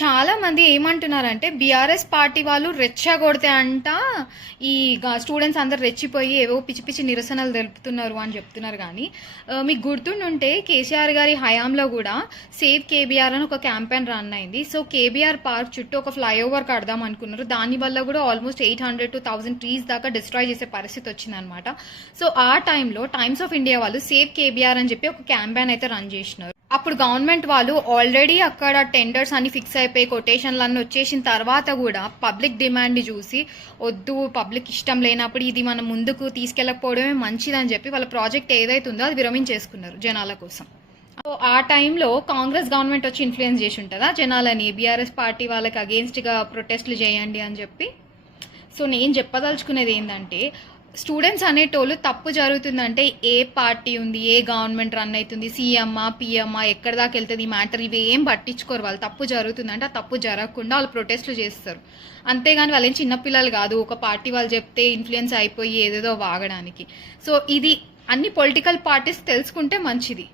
చాలా మంది ఏమంటున్నారంటే బీఆర్ఎస్ పార్టీ వాళ్ళు రెచ్చగొడితే అంట ఈ స్టూడెంట్స్ అందరు రెచ్చిపోయి ఏవో పిచ్చి పిచ్చి నిరసనలు తెలుపుతున్నారు అని చెప్తున్నారు. కానీ మీకు గుర్తుండుంటే కేసీఆర్ గారి హయాంలో కూడా సేవ్ కేబీఆర్ అని ఒక క్యాంపెయిన్ రన్ అయింది. సో కేబీఆర్ పార్క్ చుట్టూ ఒక ఫ్లైఓవర్ కడదాం అనుకున్నారు. దానివల్ల కూడా ఆల్మోస్ట్ 800 to 1000 ట్రీస్ దాకా డిస్ట్రాయ్ చేసే పరిస్థితి వచ్చిందనమాట. సో ఆ టైంలో టైమ్స్ ఆఫ్ ఇండియా వాళ్ళు సేవ్ కేబీఆర్ అని చెప్పి ఒక క్యాంపెయిన్ అయితే రన్ చేసినారు. అప్పుడు గవర్నమెంట్ వాళ్ళు ఆల్రెడీ అక్కడ టెండర్స్ అన్ని ఫిక్స్ అయిపోయి కొటేషన్లు అన్నీ వచ్చేసిన తర్వాత కూడా పబ్లిక్ డిమాండ్ చూసి వద్దు, పబ్లిక్ ఇష్టం లేనప్పుడు ఇది మనం ముందుకు తీసుకెళ్ళకపోవడమే మంచిదని చెప్పి వాళ్ళ ప్రాజెక్ట్ ఏదైతే ఉందో అది విరమించేసుకున్నారు జనాల కోసం. సో ఆ టైంలో కాంగ్రెస్ గవర్నమెంట్ వచ్చి ఇన్ఫ్లుయెన్స్ చేసి ఉంటుందా జనాలని బీఆర్ఎస్ పార్టీ వాళ్ళకి అగేన్స్ట్గా ప్రొటెస్ట్లు చేయండి అని చెప్పి. సో నేను చెప్పదలుచుకునేది ఏంటంటే స్టూడెంట్స్ అనేటోళ్ళు తప్పు జరుగుతుందంటే ఏ పార్టీ ఉంది, ఏ గవర్నమెంట్ రన్ అవుతుంది, సీఎమ్మా పిఎమ్మా ఎక్కడి దాకా వెళ్తుంది ఈ మ్యాటర్, ఇవి ఏం పట్టించుకోరు. వాళ్ళు తప్పు జరుగుతుందంటే ఆ తప్పు జరగకుండా వాళ్ళు ప్రొటెస్ట్లు చేస్తారు. అంతేగాని వాళ్ళేం చిన్నపిల్లలు కాదు ఒక పార్టీ వాళ్ళు చెప్తే ఇన్ఫ్లుయెన్స్ అయిపోయి ఏదేదో వాగడానికి. సో ఇది అన్ని పొలిటికల్ పార్టీస్ తెలుసుకుంటే మంచిది.